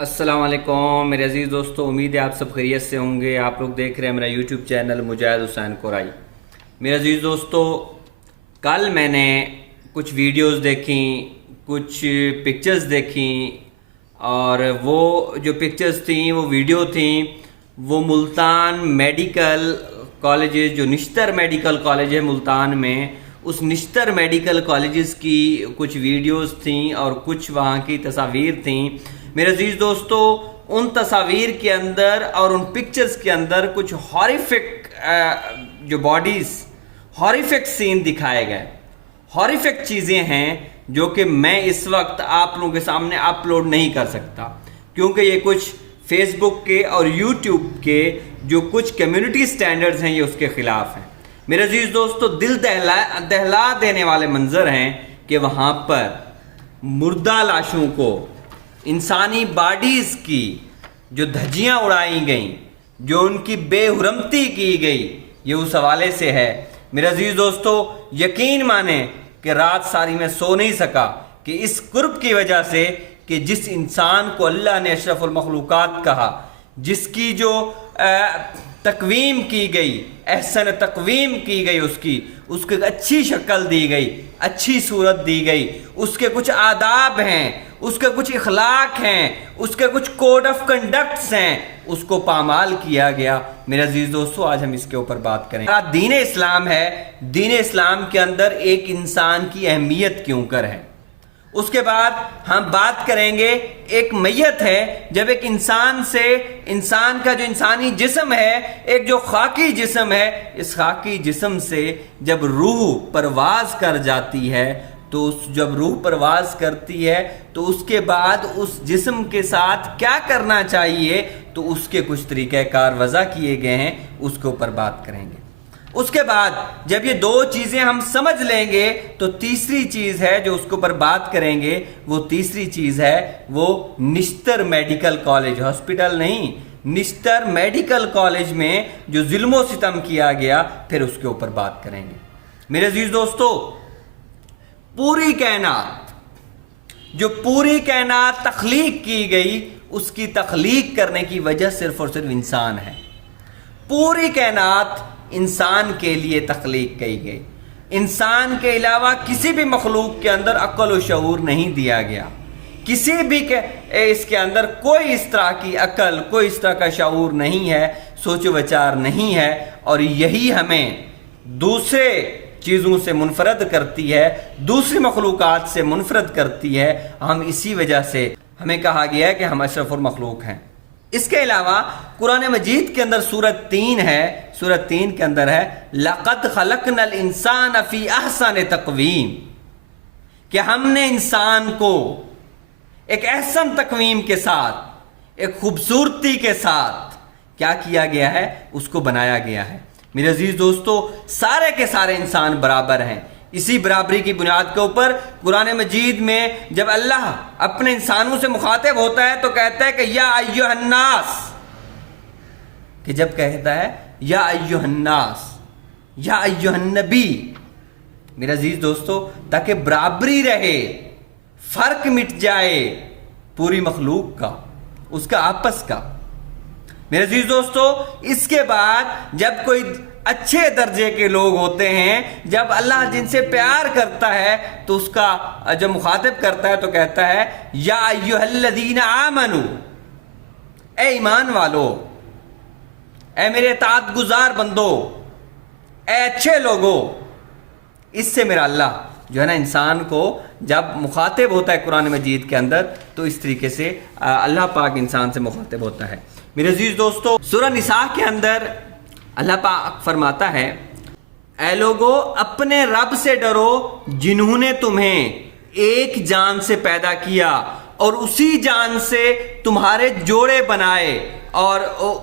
السلام علیکم میرے عزیز دوستو، امید ہے آپ سب خیریت سے ہوں گے۔ آپ لوگ دیکھ رہے ہیں میرا یوٹیوب چینل مجاہد حسین کورائی۔ میرے عزیز دوستو، کل میں نے کچھ ویڈیوز دیکھیں، کچھ پکچرز دیکھیں، اور وہ جو پکچرز تھیں، وہ ویڈیو تھیں، وہ ملتان میڈیکل کالجز، جو نشتر میڈیکل کالج ہے ملتان میں، اس نشتر میڈیکل کالجز کی کچھ ویڈیوز تھیں اور کچھ وہاں کی تصاویر تھیں۔ میرے عزیز دوستو، ان تصاویر کے اندر اور ان پکچرز کے اندر کچھ ہاریفک جو باڈیز، ہاریفک سین دکھائے گئے، ہاریفک چیزیں ہیں جو کہ میں اس وقت آپ لوگوں کے سامنے اپلوڈ نہیں کر سکتا، کیونکہ یہ کچھ فیس بک کے اور یوٹیوب کے جو کچھ کمیونٹی سٹینڈرڈز ہیں، یہ اس کے خلاف ہیں۔ میرے عزیز دوستو، دل دہلا دینے والے منظر ہیں کہ وہاں پر مردہ لاشوں کو، انسانی باڈیز کی جو دھجیاں اڑائی گئیں، جو ان کی بے حرمتی کی گئی، یہ اس حوالے سے ہے۔ میرے عزیز دوستو، یقین مانیں کہ رات ساری میں سو نہیں سکا کہ اس قرب کی وجہ سے کہ جس انسان کو اللہ نے اشرف المخلوقات کہا، جس کی جو تقویم کی گئی، احسن تقویم کی گئی، اس کو ایک اچھی شکل دی گئی، اچھی صورت دی گئی، اس کے کچھ آداب ہیں، اس کے کچھ اخلاق ہیں، اس کے کچھ کوڈ آف کنڈکٹس ہیں، اس کو پامال کیا گیا۔ میرے عزیز دوستو، آج ہم اس کے اوپر بات کریں۔ دین اسلام ہے، دین اسلام کے اندر ایک انسان کی اہمیت کیوں کر ہے۔ اس کے بعد ہم بات کریں گے، ایک میت ہے، جب ایک انسان کا جو انسانی جسم ہے، ایک جو خاکی جسم ہے، اس خاکی جسم سے جب روح پرواز کر جاتی ہے، تو جب روح پرواز کرتی ہے تو اس کے بعد اس جسم کے ساتھ کیا کرنا چاہیے، تو اس کے کچھ طریقہ کار وضع کیے گئے ہیں، اس کے اوپر بات کریں گے۔ اس کے بعد جب یہ دو چیزیں ہم سمجھ لیں گے تو تیسری چیز ہے جو اس کے اوپر بات کریں گے، وہ تیسری چیز ہے وہ نشتر میڈیکل کالج، ہاسپٹل نہیں، نشتر میڈیکل کالج میں جو ظلم و ستم کیا گیا، پھر اس کے اوپر بات کریں گے۔ میرے عزیز دوستو، پوری کائنات تخلیق کی گئی، اس کی تخلیق کرنے کی وجہ صرف اور صرف انسان ہے۔ پوری کائنات انسان کے لیے تخلیق کی گئی، انسان کے علاوہ کسی بھی مخلوق کے اندر عقل و شعور نہیں دیا گیا، کسی بھی اس کے اندر کوئی اس طرح کی عقل، کوئی اس طرح کا شعور نہیں ہے، سوچ و وچار نہیں ہے، اور یہی ہمیں دوسرے چیزوں سے منفرد کرتی ہے، دوسری مخلوقات سے منفرد کرتی ہے۔ ہم اسی وجہ سے ہمیں کہا گیا ہے کہ ہم اشرف المخلوق ہیں۔ اس کے علاوہ قرآن مجید کے اندر سورۃ 3 ہے، سورۃ 3 کے اندر ہے لَقَدْ خَلَقْنَا الْإِنسَانَ فِي أَحْسَنِ تَقْوِيمٍ، کہ ہم نے انسان کو ایک احسن تقویم کے ساتھ، ایک خوبصورتی کے ساتھ کیا کیا گیا ہے، اس کو بنایا گیا ہے۔ میرے عزیز دوستو، سارے کے سارے انسان برابر ہیں۔ اسی برابری کی بنیاد کے اوپر قرآن مجید میں جب اللہ اپنے انسانوں سے مخاطب ہوتا ہے تو کہتا ہے کہ یا ایھا الناس، کہ جب کہتا ہے یا ایھا الناس، یا ایھا النبی، میرے عزیز دوستو، تاکہ برابری رہے، فرق مٹ جائے پوری مخلوق کا، اس کا آپس کا۔ میرے عزیز دوستو، اس کے بعد جب کوئی اچھے درجے کے لوگ ہوتے ہیں، جب اللہ جن سے پیار کرتا ہے تو اس کا جب مخاطب کرتا ہے تو کہتا ہے یا ایھا الذین آمنو، اے ایمان والو، اے میرے اطاعت گزار بندو، اے اچھے لوگو۔ اس سے میرا اللہ جو ہے نا انسان کو جب مخاطب ہوتا ہے قرآن مجید کے اندر، تو اس طریقے سے اللہ پاک انسان سے مخاطب ہوتا ہے۔ میرے عزیز دوستو، سورہ نساء کے اندر اللہ پاک فرماتا ہے اے لوگو، اپنے رب سے ڈرو جنہوں نے تمہیں ایک جان سے پیدا کیا اور اسی جان سے تمہارے جوڑے بنائے، اور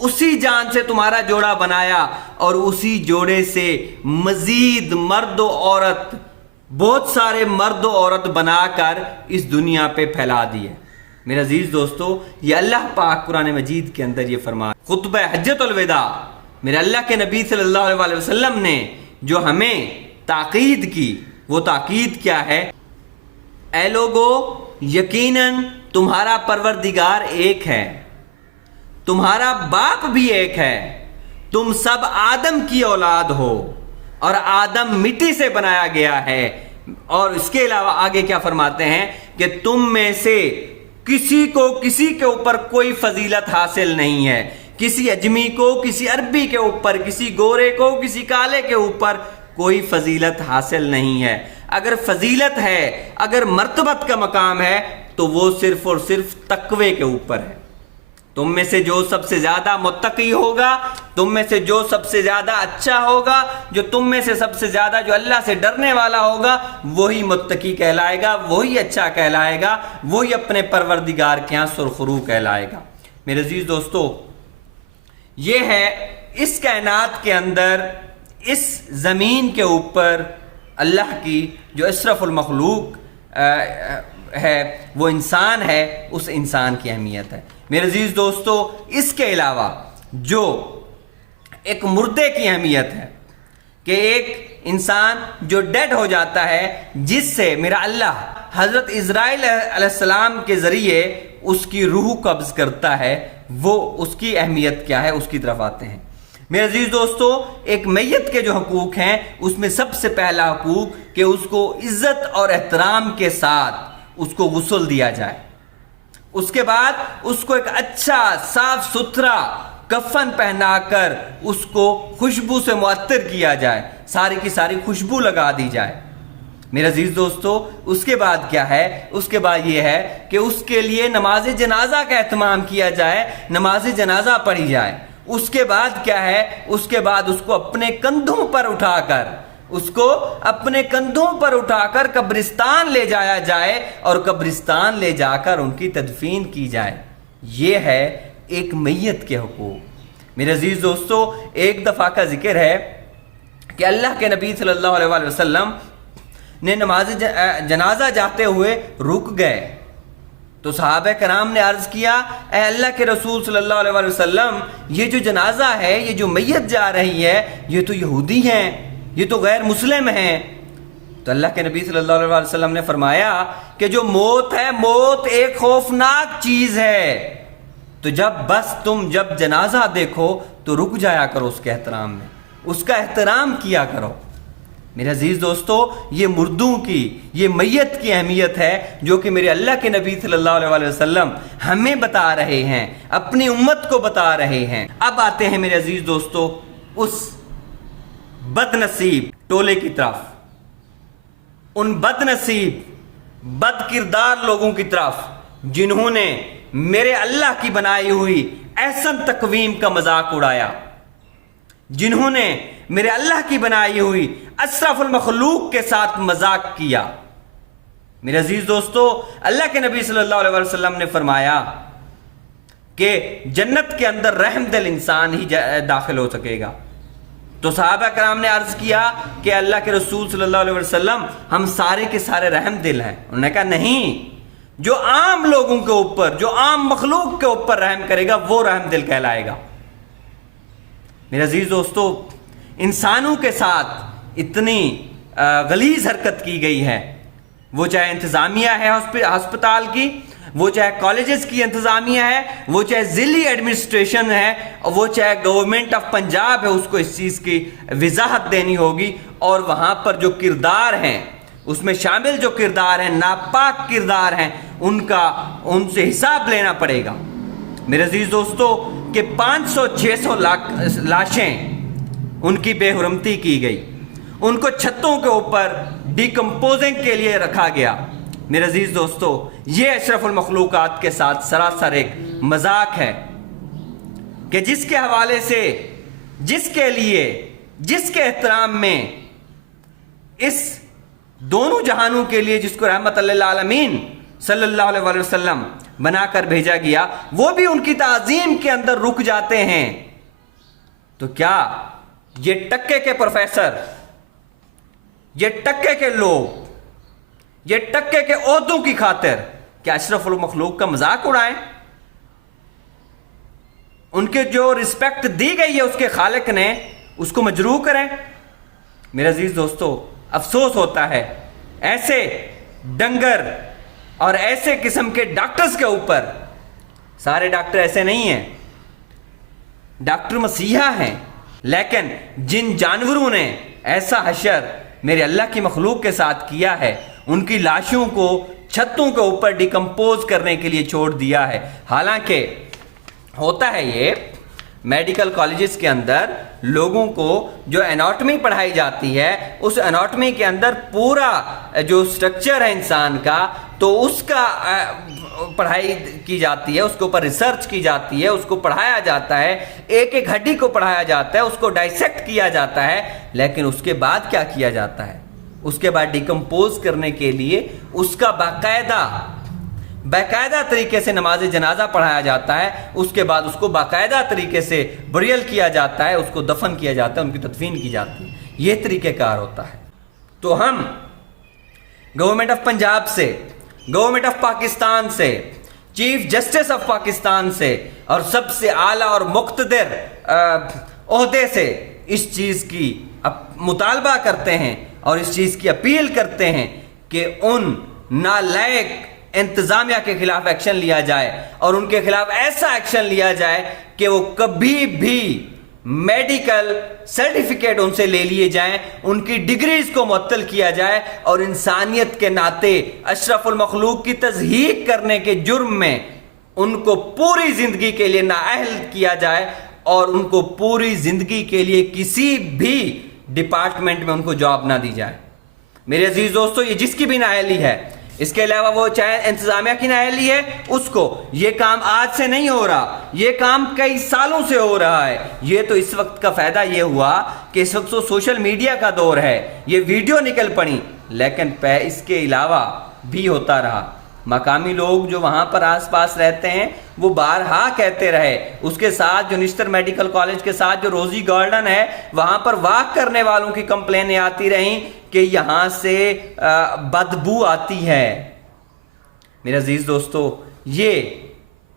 اسی جان سے تمہارا جوڑا بنایا، اور اسی جوڑے سے مزید مرد و عورت، بہت سارے مرد و عورت بنا کر اس دنیا پہ پھیلا دیے۔ میرے عزیز دوستو، یہ اللہ پاک قرآن مجید کے اندر یہ فرمایا، خطبہ حجۃ الوداع، میرے اللہ کے نبی صلی اللہ علیہ وسلم نے جو ہمیں تاکید کی، وہ تاکید کیا ہے؟ اے لوگو، یقیناً تمہارا پروردگار ایک ہے، تمہارا باپ بھی ایک ہے، تم سب آدم کی اولاد ہو اور آدم مٹی سے بنایا گیا ہے۔ اور اس کے علاوہ آگے کیا فرماتے ہیں کہ تم میں سے کسی کو کسی کے اوپر کوئی فضیلت حاصل نہیں ہے، کسی اجمی کو، کسی عربی کے اوپر، کسی گورے کو، کسی کالے کے اوپر کوئی فضیلت حاصل نہیں ہے۔ اگر فضیلت ہے، اگر مرتبت کا مقام ہے تو وہ صرف اور صرف تقوی کے اوپر ہے۔ تم میں سے جو سب سے زیادہ متقی ہوگا، تم میں سے جو سب سے زیادہ اچھا ہوگا، جو تم میں سے سب سے زیادہ جو اللہ سے ڈرنے والا ہوگا، وہی متقی کہلائے گا، وہی اچھا کہلائے گا، وہی اپنے پروردگار کے ہاں سرخرو کہلائے گا۔ میرے عزیز دوستو، یہ ہے اس کائنات کے اندر، اس زمین کے اوپر اللہ کی جو اشرف المخلوق ہے وہ انسان ہے، اس انسان کی اہمیت ہے۔ میرے عزیز دوستو، اس کے علاوہ جو ایک مردے کی اہمیت ہے کہ ایک انسان جو ڈیڈ ہو جاتا ہے، جس سے میرا اللہ حضرت اسرائیل علیہ السلام کے ذریعے اس کی روح قبض کرتا ہے، وہ اس کی اہمیت کیا ہے، اس کی طرف آتے ہیں۔ میرے عزیز دوستو، ایک میت کے جو حقوق ہیں اس میں سب سے پہلا حقوق کہ اس کو عزت اور احترام کے ساتھ اس کو غسل دیا جائے، اس کے بعد اس کو ایک اچھا صاف ستھرا کفن پہنا کر اس کو خوشبو سے معطر کیا جائے، ساری کی ساری خوشبو لگا دی جائے۔ میرے عزیز دوستو، اس کے بعد کیا ہے؟ اس کے بعد یہ ہے کہ اس کے لیے نماز جنازہ کا اہتمام کیا جائے، نماز جنازہ پڑھی جائے۔ اس کے بعد کیا ہے؟ اس کے بعد اس کو اپنے کندھوں پر اٹھا کر، اس کو اپنے کندھوں پر اٹھا کر قبرستان لے جایا جائے اور قبرستان لے جا کر ان کی تدفین کی جائے۔ یہ ہے ایک میت کے حقوق۔ میرے عزیز دوستو، ایک دفعہ کا ذکر ہے کہ اللہ کے نبی صلی اللہ علیہ وآلہ وسلم نے نماز جنازہ جاتے ہوئے رک گئے، تو صحابہ کرام نے عرض کیا، اے اللہ کے رسول صلی اللہ علیہ وآلہ وسلم، یہ جو جنازہ ہے، یہ جو میت جا رہی ہے، یہ تو یہودی ہیں، یہ تو غیر مسلم ہیں۔ تو اللہ کے نبی صلی اللہ علیہ وآلہ وسلم نے فرمایا کہ جو موت ہے، موت ایک خوفناک چیز ہے، تو جب جنازہ دیکھو تو رک جایا کرو اس کے احترام میں، اس کا احترام کیا کرو۔ میرے عزیز دوستو، یہ مردوں کی، یہ میت کی اہمیت ہے جو کہ میرے اللہ کے نبی صلی اللہ علیہ وآلہ وسلم ہمیں بتا رہے ہیں، اپنی امت کو بتا رہے ہیں۔ اب آتے ہیں میرے عزیز دوستو اس بد نصیب ٹولے کی طرف، ان بد نصیب بد کردار لوگوں کی طرف جنہوں نے میرے اللہ کی بنائی ہوئی احسن تقویم کا مذاق اڑایا، جنہوں نے میرے اللہ کی بنائی ہوئی اشرف المخلوق کے ساتھ مذاق کیا۔ میرے عزیز دوستو، اللہ کے نبی صلی اللہ علیہ وسلم نے فرمایا کہ جنت کے اندر رحم دل انسان ہی داخل ہو سکے گا۔ تو صحابہ کرام نے عرض کیا کہ اللہ کے رسول صلی اللہ علیہ وسلم، ہم سارے کے سارے رحم دل ہیں۔ انہوں نے کہا نہیں، جو عام لوگوں کے اوپر، جو عام مخلوق کے اوپر رحم کرے گا وہ رحم دل کہلائے گا۔ میرے عزیز دوستو، انسانوں کے ساتھ اتنی غلیظ حرکت کی گئی ہے، وہ چاہے انتظامیہ ہے ہسپتال کی، وہ چاہے کالجز کی انتظامیہ ہے، وہ چاہے ضلعی ایڈمنسٹریشن ہے، وہ چاہے گورنمنٹ آف پنجاب ہے، اس کو اس چیز کی وضاحت دینی ہوگی، اور وہاں پر جو کردار ہیں، اس میں شامل جو کردار ہیں، ناپاک کردار ہیں، ان سے حساب لینا پڑے گا۔ میرے عزیز دوستو، کہ 500-600 لاشیں ان کی بے حرمتی کی گئی، ان کو چھتوں کے اوپر ڈیکمپوزنگ کے لیے رکھا گیا۔ میرے عزیز دوستو، یہ اشرف المخلوقات کے ساتھ سراسر ایک مذاق ہے کہ جس کے حوالے سے، جس کے لیے، جس کے احترام میں اس دونوں جہانوں کے لیے جس کو رحمت للعالمین صلی اللہ علیہ وآلہ وسلم بنا کر بھیجا گیا، وہ بھی ان کی تعظیم کے اندر رک جاتے ہیں، تو کیا یہ ٹکے کے پروفیسر، یہ ٹکے کے لوگ، یہ ٹکے کے عہدوں کی خاطر کیا اشرف المخلوق کا مذاق اڑائیں؟ ان کے جو رسپیکٹ دی گئی ہے اس کے خالق نے، اس کو مجروح کریں؟ میرے عزیز دوستو، افسوس ہوتا ہے ایسے ڈنگر اور ایسے قسم کے ڈاکٹرز کے اوپر، سارے ڈاکٹر ایسے نہیں ہیں، ڈاکٹر مسیحا ہیں، لیکن جن جانوروں نے ایسا حشر میرے اللہ کی مخلوق کے ساتھ کیا ہے، ان کی لاشوں کو چھتوں کے اوپر ڈیکمپوز کرنے کے لیے چھوڑ دیا ہے۔ حالانکہ ہوتا ہے یہ میڈیکل کالجز کے اندر لوگوں کو جو اناٹمی پڑھائی جاتی ہے، اس اناٹمی کے اندر پورا جو سٹرکچر ہے انسان کا، تو اس کا پڑھائی کی جاتی ہے، اس کے اوپر ریسرچ کی جاتی ہے، اس کو پڑھایا جاتا ہے، ایک ایک ہڈی کو پڑھایا جاتا ہے، اس کو ڈائسیکٹ کیا جاتا ہے، لیکن اس کے بعد کیا کیا جاتا ہے؟ اس کے بعد ڈیکمپوز کرنے کے لیے اس کا باقاعدہ طریقے سے نماز جنازہ پڑھایا جاتا ہے، اس کے بعد اس کو باقاعدہ طریقے سے بریل کیا جاتا ہے، اس کو دفن کیا جاتا ہے، ان کی تدفین کی جاتی ہے۔ یہ طریقہ کار ہوتا ہے۔ تو ہم گورنمنٹ آف پنجاب سے، گورنمنٹ آف پاکستان سے، چیف جسٹس آف پاکستان سے اور سب سے اعلیٰ اور مقتدر عہدے سے اس چیز کی مطالبہ کرتے ہیں اور اس چیز کی اپیل کرتے ہیں کہ ان نالائق انتظامیہ کے خلاف ایکشن لیا جائے، اور ان کے خلاف ایسا ایکشن لیا جائے کہ وہ کبھی بھی میڈیکل سرٹیفکیٹ ان سے لے لیے جائیں، ان کی ڈگریز کو معطل کیا جائے، اور انسانیت کے ناطے اشرف المخلوق کی تضحیق کرنے کے جرم میں ان کو پوری زندگی کے لیے نااہل کیا جائے، اور ان کو پوری زندگی کے لیے کسی بھی ڈپارٹمنٹ میں ان کو جاب نہ دی جائے۔ میرے عزیز دوستو، یہ جس کی بھی نااہلی ہے، اس کے علاوہ وہ چاہے انتظامیہ کی نااہلی ہے، اس کو یہ کام آج سے نہیں ہو رہا، یہ کام کئی سالوں سے ہو رہا ہے۔ یہ تو اس وقت کا فائدہ یہ ہوا کہ اس وقت تو سوشل میڈیا کا دور ہے، یہ ویڈیو نکل پڑی، لیکن اس کے علاوہ بھی ہوتا رہا۔ مقامی لوگ جو وہاں پر آس پاس رہتے ہیں وہ بارہا کہتے رہے، اس کے ساتھ جو نشتر میڈیکل کالج کے ساتھ جو روزی گارڈن ہے، وہاں پر واک کرنے والوں کی کمپلینیں آتی رہیں کہ یہاں سے بدبو آتی ہے۔ میرے عزیز دوستو، یہ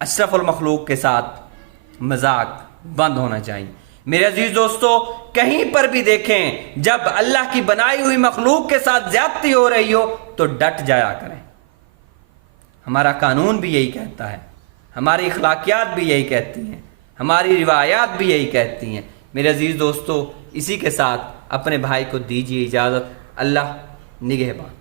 اشرف المخلوق کے ساتھ مذاق بند ہونا چاہیے۔ میرے عزیز دوستو، کہیں پر بھی دیکھیں جب اللہ کی بنائی ہوئی مخلوق کے ساتھ زیادتی ہو رہی ہو تو ڈٹ جایا کریں۔ ہمارا قانون بھی یہی کہتا ہے، ہماری اخلاقیات بھی یہی کہتی ہیں، ہماری روایات بھی یہی کہتی ہیں۔ میرے عزیز دوستو، اسی کے ساتھ اپنے بھائی کو دیجیے اجازت۔ اللہ نگہبان۔